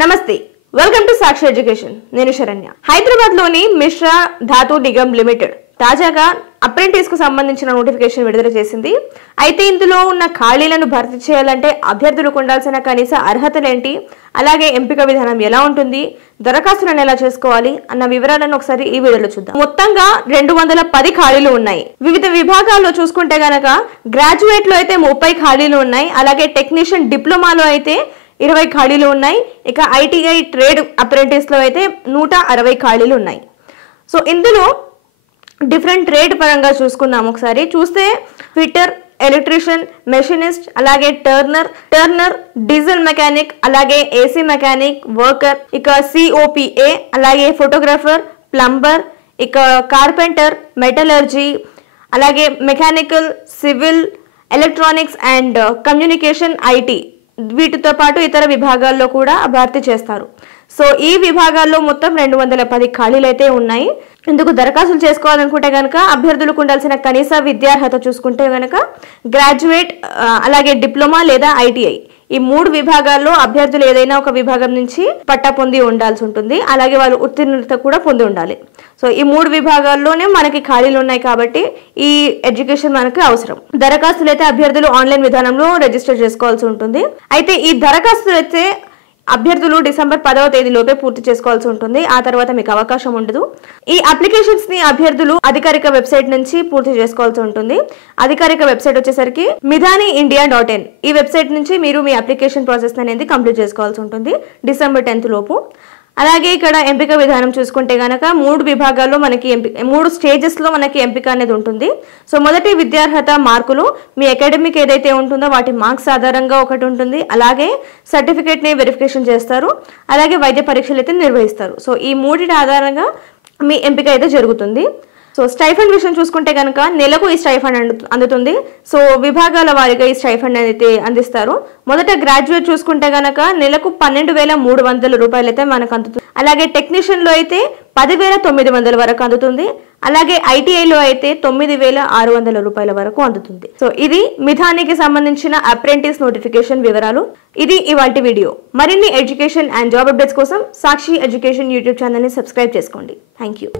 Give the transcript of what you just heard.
నమస్తే, welcome to Sakshi education. నేను శరణ్య. హైదరాబాద్ లోని మిశ్రా ధాతు నిగమ్ లిమిటెడ్ తాజాగా అప్రెంటిస్ కు సంబంధించిన నోటిఫికేషన్ విడుదల చేసింది. అయితే ఇందులో ఉన్న ఖాళీలను భర్తీ చేయాలంటే అభ్యర్థులకు ఉండాల్సిన కనీస అర్హతలేంటి, అలాగే ఎంపిక విధానం ఎలా ఉంటుంది, దరఖాస్తులను ఎలా చేసుకోవాలి అన్న వివరాలను ఒకసారి ఈ వీడియోలో చూద్దాం. మొత్తంగా 210 ఖాళీలు ఉన్నాయి. వివిధ విభాగాల్లో చూసుకుంటే గనక గ్రాడ్యుయేట్ లో అయితే 30 ఖాళీలు ఉన్నాయి. అలాగే టెక్నీషియన్ డిప్లొమాలో అయితే 20 ఖాళీలు ఉన్నాయి. ఇక ఐటీఐ ట్రేడ్ అప్రెంటిస్ లో అయితే 160 ఖాళీలు ఉన్నాయి. సో ఇందులో డిఫరెంట్ ట్రేడ్ పరంగా చూసుకుందాం. ఒకసారి చూస్తే ఫిట్టర్, ఎలక్ట్రీషియన్, మెషినిస్ట్, అలాగే టర్నర్, డీజిల్ మెకానిక్, అలాగే ఏసీ మెకానిక్, వర్కర్, ఇక సిఓపిఏ, అలాగే ఫోటోగ్రాఫర్, ప్లంబర్, ఇక కార్పెంటర్, మెటలర్జీ, అలాగే mechanical, civil, electronics and communication, IT వీటితో పాటు ఇతర విభాగాల్లో కూడా భర్తీ చేస్తారు. సో ఈ విభాగాల్లో మొత్తం 210 ఖాళీలు అయితే ఉన్నాయి. ఇందుకు దరఖాస్తులు చేసుకోవాలనుకుంటే కనుక అభ్యర్థులకు ఉండాల్సిన కనీస విద్యార్హత చూసుకుంటే కనుక గ్రాడ్యుయేట్, అలాగే డిప్లొమా లేదా ఐటీఐ ఈ 3 విభాగాల్లో అభ్యర్థులు ఏదైనా ఒక విభాగం నుంచి పట్టా పొంది ఉండాల్సి ఉంటుంది. అలాగే వాళ్ళు ఉత్తీర్ణత కూడా పొంది ఉండాలి. సో ఈ 3 విభాగాల్లోనే మనకి ఖాళీలు ఉన్నాయి కాబట్టి ఈ ఎడ్యుకేషన్ మనకి అవసరం. దరఖాస్తులు అయితే అభ్యర్థులు ఆన్లైన్ విధానంలో రిజిస్టర్ చేసుకోవాల్సి ఉంటుంది. అయితే ఈ దరఖాస్తులు అయితే అభ్యర్థులు డిసెంబర్ 10వ తేదీలోపే పూర్తి చేసుకోవాల్సి ఉంటుంది. ఆ తర్వాత మీకు అవకాశం ఉండదు. ఈ అప్లికేషన్స్ ని అభ్యర్థులు అధికారిక వెబ్సైట్ నుంచి పూర్తి చేసుకోవాల్సి ఉంటుంది. అధికారిక వెబ్సైట్ వచ్చేసరికి midhaniindia.in. ఈ వెబ్సైట్ నుంచి మీరు మీ అప్లికేషన్ ప్రాసెస్ అనేది కంప్లీట్ చేసుకోవాల్సి ఉంటుంది డిసెంబర్ 10th లోపు. అలాగే ఇక్కడ ఎంపిక విధానం చూసుకుంటే గనక 3 విభాగాల్లో మనకి 3 స్టేజెస్ లో మనకి ఎంపిక అనేది ఉంటుంది. సో మొదటి విద్యార్హత మార్కులు, మీ అకాడమిక్ ఏదైతే ఉంటుందో వాటి మార్క్స్ ఆధారంగా ఒకటి ఉంటుంది. అలాగే సర్టిఫికేట్ ని వెరిఫికేషన్ చేస్తారు. అలాగే వైద్య పరీక్షలు అయితే నిర్వహిస్తారు. సో ఈ 3 ఆధారంగా మీ ఎంపిక అయితే జరుగుతుంది. సో స్టైఫండ్ విషయం చూసుకుంటే కనుక నెలకు ఈ స్టైఫండ్ అందుతుంది. సో విభాగాల వారిగా ఈ స్టైఫండ్ అయితే అందిస్తారు. మొదట గ్రాడ్యుయేట్ చూసుకుంటే కనుక నెలకు 12,300 రూపాయలు అయితే మనకు అందుతుంది. అలాగే టెక్నీషియన్ లో అయితే 10,900 వరకు అందుతుంది. అలాగే ఐటీఐలో అయితే 9,600 రూపాయల వరకు అందుతుంది. సో ఇది మిథానికి సంబంధించిన అప్రెంటిస్ నోటిఫికేషన్ వివరాలు. ఇది ఇవాల్టి వీడియో. మరిన్ని ఎడ్యుకేషన్ అండ్ జాబ్ అప్డేట్స్ కోసం సాక్షి ఎడ్యుకేషన్ యూట్యూబ్ ఛానల్ ని సబ్స్క్రైబ్ చేసుకోండి. Thank you.